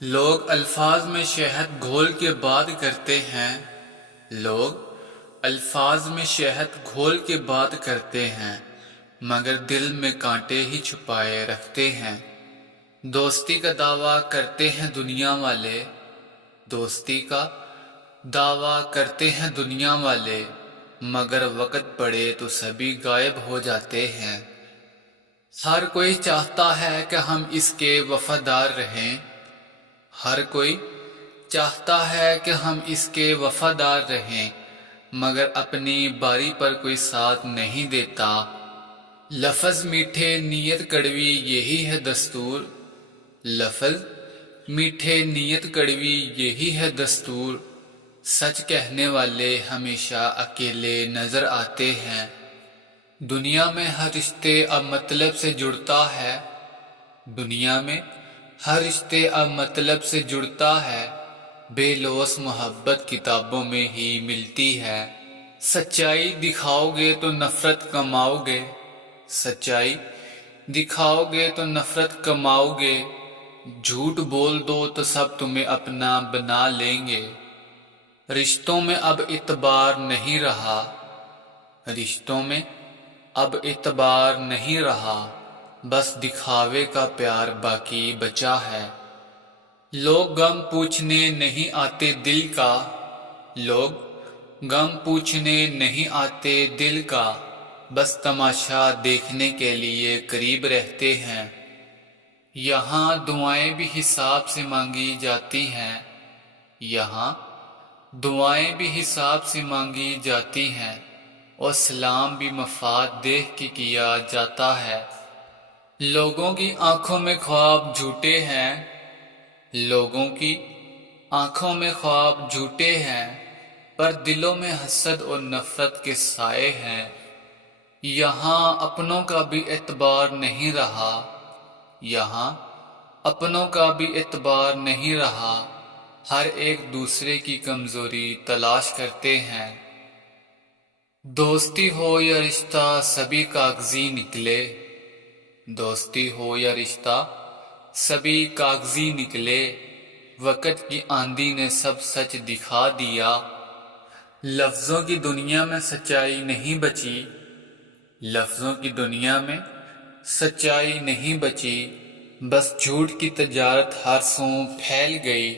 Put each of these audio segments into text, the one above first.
لوگ الفاظ میں شہد گھول کے بات کرتے ہیں لوگ الفاظ میں شہد گھول کے بات کرتے ہیں مگر دل میں کانٹے ہی چھپائے رکھتے ہیں۔ دوستی کا دعویٰ کرتے ہیں دنیا والے، دوستی کا دعویٰ کرتے ہیں دنیا والے، مگر وقت پڑے تو سبھی غائب ہو جاتے ہیں۔ ہر کوئی چاہتا ہے کہ ہم اس کے وفادار رہیں، ہر کوئی چاہتا ہے کہ ہم اس کے وفادار رہیں، مگر اپنی باری پر کوئی ساتھ نہیں دیتا۔ لفظ میٹھے نیت کڑوی یہی ہے دستور، لفظ میٹھے نیت کڑوی یہی ہے دستور، سچ کہنے والے ہمیشہ اکیلے نظر آتے ہیں۔ دنیا میں ہر رشتے اب مطلب سے جڑتا ہے، دنیا میں ہر رشتے اب مطلب سے جڑتا ہے، بے لوث محبت کتابوں میں ہی ملتی ہے۔ سچائی دکھاؤ گے تو نفرت کماؤ گے، سچائی دکھاؤ گے تو نفرت کماؤ گے، جھوٹ بول دو تو سب تمہیں اپنا بنا لیں گے۔ رشتوں میں اب اعتبار نہیں رہا، رشتوں میں اب اعتبار نہیں رہا، بس دکھاوے کا پیار باقی بچا ہے۔ لوگ غم پوچھنے نہیں آتے دل کا، لوگ غم پوچھنے نہیں آتے دل کا، بس تماشا دیکھنے کے لیے قریب رہتے ہیں۔ یہاں دعائیں بھی حساب سے مانگی جاتی ہیں، یہاں دعائیں بھی حساب سے مانگی جاتی ہیں، اور سلام بھی مفاد دیکھ کے کیا جاتا ہے۔ لوگوں کی آنکھوں میں خواب جھوٹے ہیں، لوگوں کی آنکھوں میں خواب جھوٹے ہیں، پر دلوں میں حسد اور نفرت کے سائے ہیں۔ یہاں اپنوں کا بھی اعتبار نہیں رہا، یہاں اپنوں کا بھی اعتبار نہیں رہا، ہر ایک دوسرے کی کمزوری تلاش کرتے ہیں۔ دوستی ہو یا رشتہ سبھی کاغذی نکلے، دوستی ہو یا رشتہ سبھی کاغذی نکلے، وقت کی آندھی نے سب سچ دکھا دیا۔ لفظوں کی دنیا میں سچائی نہیں بچی، لفظوں کی دنیا میں سچائی نہیں بچی، بس جھوٹ کی تجارت ہر سوں پھیل گئی۔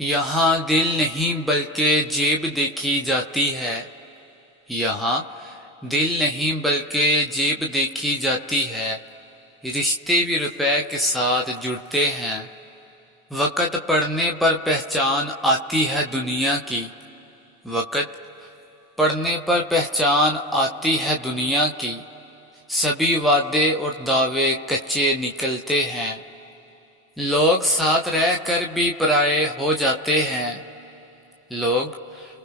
یہاں دل نہیں بلکہ جیب دیکھی جاتی ہے، یہاں دل نہیں بلکہ جیب دیکھی جاتی ہے، رشتے بھی روپے کے ساتھ جڑتے ہیں۔ وقت پڑنے پر پہچان آتی ہے دنیا کی، وقت پڑنے پر پہچان آتی ہے دنیا کی، سبھی وعدے اور دعوے کچے نکلتے ہیں۔ لوگ ساتھ رہ کر بھی پرائے ہو جاتے ہیں، لوگ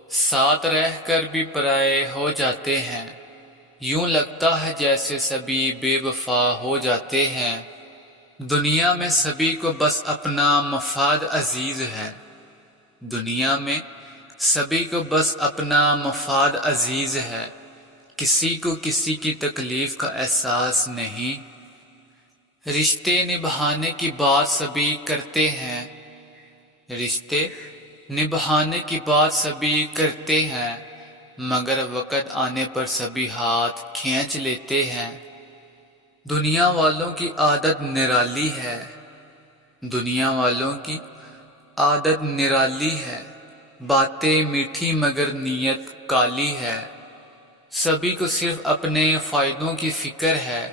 ساتھ رہ کر بھی پرائے ہو جاتے ہیں، یوں لگتا ہے جیسے سبھی بے وفا ہو جاتے ہیں۔ دنیا میں سبھی کو بس اپنا مفاد عزیز ہے، دنیا میں سبھی کو بس اپنا مفاد عزیز ہے، کسی کو کسی کی تکلیف کا احساس نہیں۔ رشتے نبھانے کی بات سبھی کرتے ہیں، رشتے نبھانے کی بات سبھی کرتے ہیں، مگر وقت آنے پر سبھی ہاتھ کھینچ لیتے ہیں۔ دنیا والوں کی عادت نرالی ہے، دنیا والوں کی عادت نرالی ہے، باتیں میٹھی مگر نیت کالی ہے۔ سبھی کو صرف اپنے فائدوں کی فکر ہے،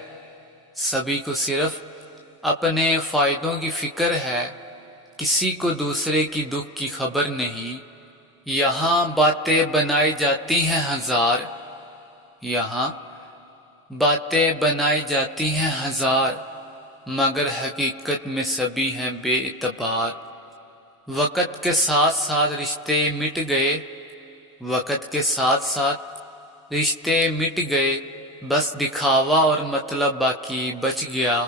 سبھی کو صرف اپنے فائدوں کی فکر ہے، کسی کو دوسرے کی دکھ کی خبر نہیں۔ یہاں باتیں بنائی جاتی ہیں ہزار، یہاں باتیں بنائی جاتی ہیں ہزار، مگر حقیقت میں سبھی ہیں بے اعتبار۔ وقت کے ساتھ ساتھ رشتے مٹ گئے، وقت کے ساتھ ساتھ رشتے مٹ گئے، بس دکھاوا اور مطلب باقی بچ گیا۔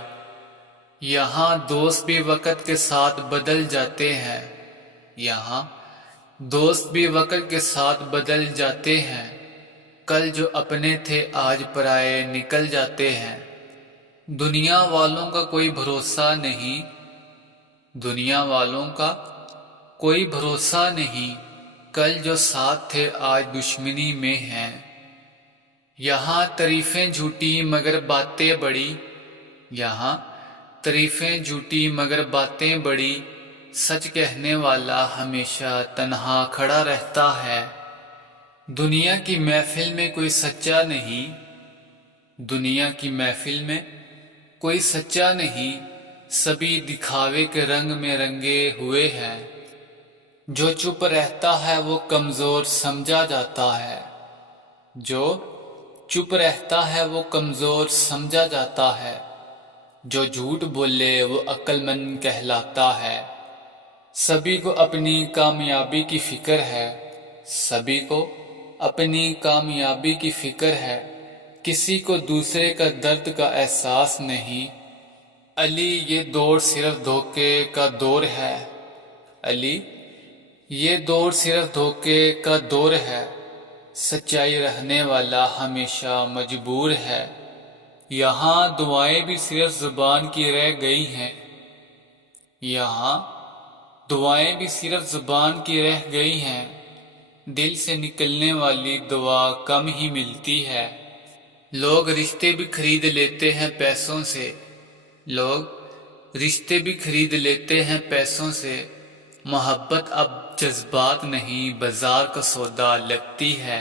یہاں دوست بھی وقت کے ساتھ بدل جاتے ہیں، یہاں دوست بھی وقت کے ساتھ بدل جاتے ہیں، کل جو اپنے تھے آج پرائے نکل جاتے ہیں۔ دنیا والوں کا کوئی بھروسہ نہیں، دنیا والوں کا کوئی بھروسہ نہیں، کل جو ساتھ تھے آج دشمنی میں ہیں۔ یہاں تعریفیں جھوٹی مگر باتیں بڑی، یہاں تعریفیں جھوٹی مگر باتیں بڑی، سچ کہنے والا ہمیشہ تنہا کھڑا رہتا ہے۔ دنیا کی محفل میں کوئی سچا نہیں، دنیا کی محفل میں کوئی سچا نہیں، سبھی دکھاوے کے رنگ میں رنگے ہوئے ہیں۔ جو چپ رہتا ہے وہ کمزور سمجھا جاتا ہے، جو چپ رہتا ہے وہ کمزور سمجھا جاتا ہے، جو جھوٹ بولے وہ عقل مند کہلاتا ہے۔ سبھی کو اپنی کامیابی کی فکر ہے، سبھی کو اپنی کامیابی کی فکر ہے، کسی کو دوسرے کا درد کا احساس نہیں۔ علی یہ دور صرف دھوکے کا دور ہے، علی یہ دور صرف دھوکے کا دور ہے، سچائی رہنے والا ہمیشہ مجبور ہے۔ یہاں دعائیں بھی صرف زبان کی رہ گئی ہیں، یہاں دعائیں بھی صرف زبان کی رہ گئی ہیں، دل سے نکلنے والی دعا کم ہی ملتی ہے۔ لوگ رشتے بھی خرید لیتے ہیں پیسوں سے، لوگ رشتے بھی خرید لیتے ہیں پیسوں سے، محبت اب جذبات نہیں بازار کا سودا لگتی ہے۔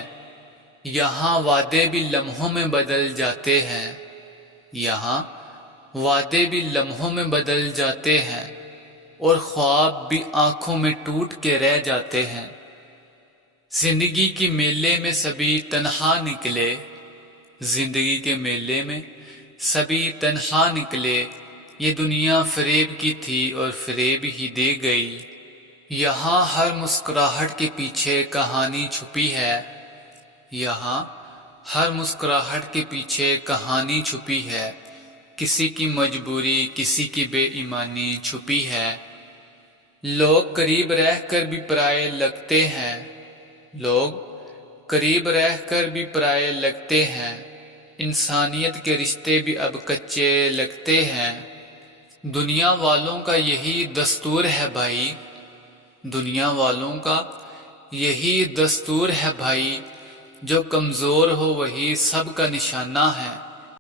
یہاں وعدے بھی لمحوں میں بدل جاتے ہیں، یہاں وعدے بھی لمحوں میں بدل جاتے ہیں، اور خواب بھی آنکھوں میں ٹوٹ کے رہ جاتے ہیں۔ زندگی کے میلے میں سبھی تنہا نکلے، زندگی کے میلے میں سبھی تنہا نکلے، یہ دنیا فریب کی تھی اور فریب ہی دے گئی۔ یہاں ہر مسکراہٹ کے پیچھے کہانی چھپی ہے، یہاں ہر مسکراہٹ کے پیچھے کہانی چھپی ہے، کسی کی مجبوری کسی کی بے ایمانی چھپی ہے۔ لوگ قریب رہ کر بھی پرائے لگتے ہیں، لوگ قریب رہ کر بھی پرائے لگتے ہیں، انسانیت کے رشتے بھی اب کچے لگتے ہیں۔ دنیا والوں کا یہی دستور ہے بھائی، دنیا والوں کا یہی دستور ہے بھائی، جو کمزور ہو وہی سب کا نشانہ ہے۔